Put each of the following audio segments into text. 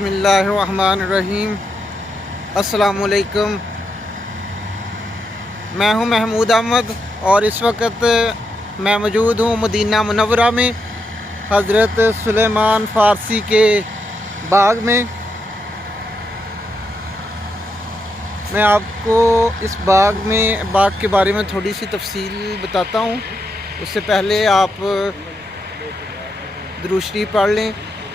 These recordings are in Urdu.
بسم اللہ الرحمن الرحیم۔ السلام علیکم، میں ہوں محمود احمد اور اس وقت میں موجود ہوں مدینہ منورہ میں حضرت سلیمان فارسی کے باغ میں۔ میں آپ کو اس باغ کے بارے میں تھوڑی سی تفصیل بتاتا ہوں۔ اس سے پہلے آپ درود شریف پڑھ لیں۔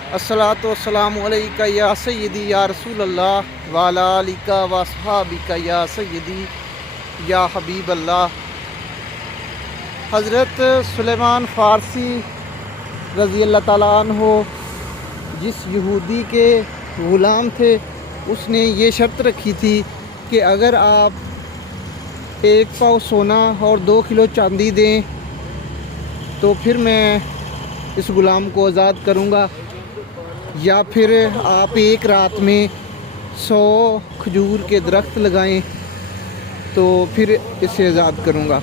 الصلاۃ والسلام علیکہ یا سیدی یا رسول اللہ وعلی آلک و اصحابک یا سیدی یا حبیب اللہ۔ حضرت سلیمان فارسی رضی اللہ تعالیٰ عنہ جس یہودی کے غلام تھے، اس نے یہ شرط رکھی تھی کہ اگر آپ 1 پاؤ سونا اور 2 کلو چاندی دیں تو پھر میں اس غلام کو آزاد کروں گا، یا پھر آپ ایک رات میں 100 کھجور کے درخت لگائیں تو پھر اسے آزاد کروں گا۔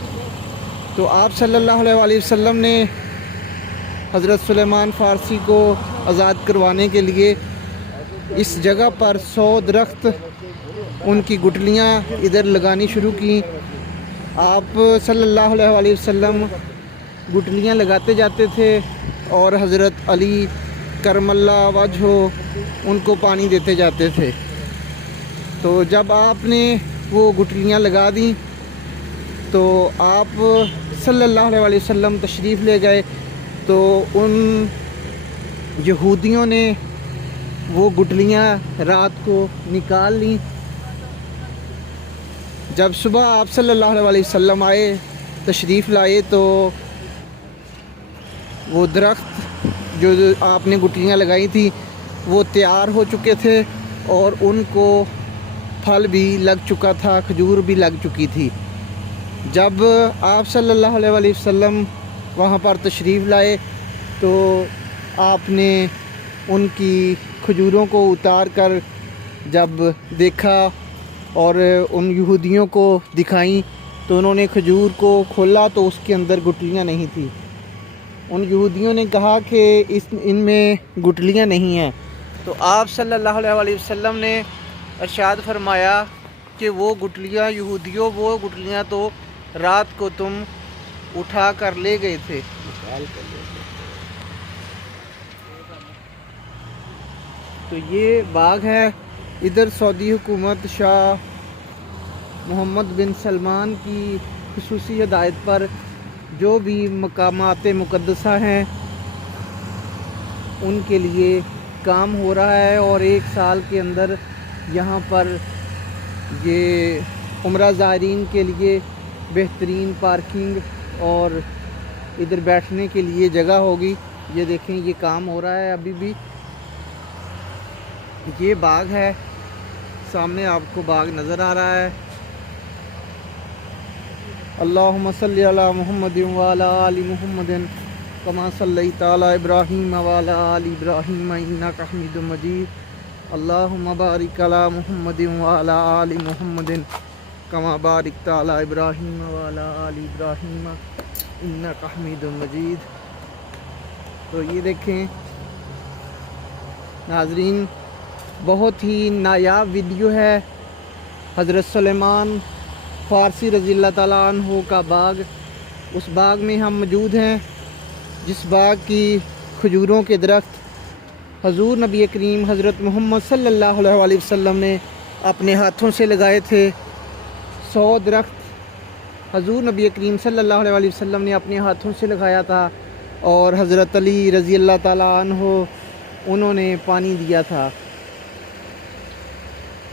تو آپ صلی اللہ علیہ وسلم نے حضرت سلیمان فارسی کو آزاد کروانے کے لیے اس جگہ پر 100 درخت، ان کی گٹلیاں ادھر لگانی شروع کی۔ آپ صلی اللہ علیہ وسلم گٹلیاں لگاتے جاتے تھے اور حضرت علی کرم اللہ وجہہ ان کو پانی دیتے جاتے تھے۔ تو جب آپ نے وہ گٹلیاں لگا دیں تو آپ صلی اللہ علیہ وسلم تشریف لے گئے، تو ان یہودیوں نے وہ گٹلیاں رات کو نکال لیں۔ جب صبح آپ صلی اللہ علیہ وسلم آئے، تشریف لائے، تو وہ درخت جو آپ نے گٹلیاں لگائی تھی وہ تیار ہو چکے تھے اور ان کو پھل بھی لگ چکا تھا، کھجور بھی لگ چکی تھی۔ جب آپ صلی اللہ علیہ وسلم وہاں پر تشریف لائے تو آپ نے ان کی کھجوروں کو اتار کر جب دیکھا اور ان یہودیوں کو دکھائیں تو انہوں نے کھجور کو کھولا تو اس کے اندر گٹلیاں نہیں تھیں۔ ان یہودیوں نے کہا کہ ان میں گٹلیاں نہیں ہیں، تو آپ صلی اللہ علیہ وسلم نے ارشاد فرمایا کہ وہ گٹلیاں یہودیوں، وہ گٹلیاں تو رات کو تم اٹھا کر لے گئے تھے۔ تو یہ باغ ہے، ادھر سعودی حکومت شاہ محمد بن سلمان کی خصوصی ہدایت پر جو بھی مقامات مقدسہ ہیں ان کے لیے کام ہو رہا ہے، اور 1 سال کے اندر یہاں پر یہ عمرہ زائرین کے لیے بہترین پارکنگ اور ادھر بیٹھنے کے لیے جگہ ہوگی۔ یہ دیکھیں، یہ کام ہو رہا ہے ابھی بھی۔ یہ باغ ہے، سامنے آپ کو باغ نظر آ رہا ہے۔ اللہم صلی علی محمد وعلی آل محمد کما صلیت علی ابراہیم وعلی آل ابراہیم انک حمید مجید۔ اللہم بارک علی محمد وعلی آل محمد کما بارکت علی ابراہیم وعلی آل ابراہیم انک حمید مجید۔ تو یہ دیکھیں ناظرین، بہت ہی نایاب ویڈیو ہے۔ حضرت سلیمان فارسی رضی اللہ تعالیٰ عنہ کا باغ، اس باغ میں ہم موجود ہیں جس باغ کی کھجوروں کے درخت حضور نبی کریم حضرت محمد صلی اللہ علیہ وسلم نے اپنے ہاتھوں سے لگائے تھے۔ 100 درخت حضور نبی کریم صلی اللہ علیہ وسلم نے اپنے ہاتھوں سے لگایا تھا، اور حضرت علی رضی اللہ تعالیٰ عنہ انہوں نے پانی دیا تھا۔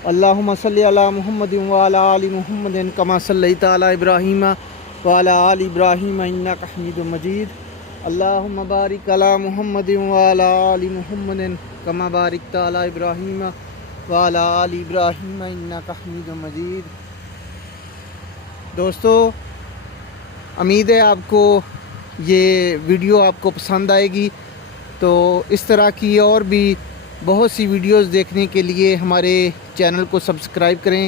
اللہم صلی علی محمد وعلی آل محمد کما صلیت علی ابراہیم وعلی آل ابراہیم انک حمید مجید۔ اللہم بارک علی محمد وعلی آل محمد کما بارکت علی ابراہیم وعلی آل ابراہیم انک حمید مجید۔ دوستو، امید ہے آپ کو یہ ویڈیو آپ کو پسند آئے گی، تو اس طرح کی اور بھی بہت سی ویڈیوز دیکھنے کے لیے ہمارے چینل کو سبسکرائب کریں۔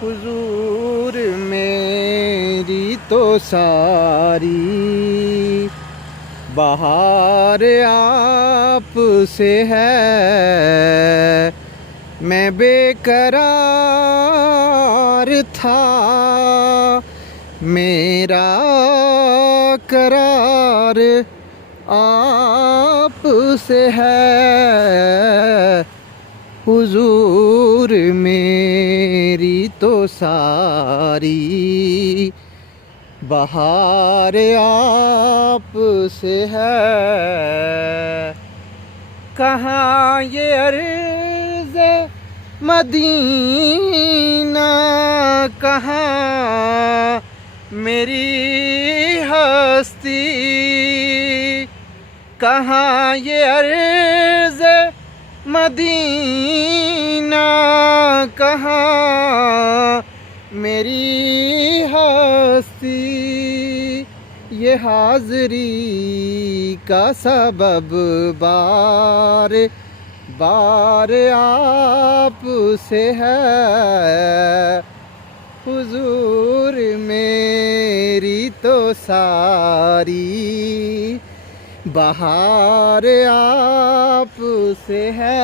حضور میری تو ساری بہار آپ سے ہے، میں بے قرار تھا، میرا قرار آپ سے ہے، حضور میری تو ساری بہار آپ سے ہے۔ کہاں یہ عرض مدینہ، کہاں میری ہستی، کہاں یہ عرض مدینہ، کہاں میری ہستی، یہ حاضری کا سبب بار بار آپ سے ہے، حضور میری تو ساری بہار آپ سے ہے۔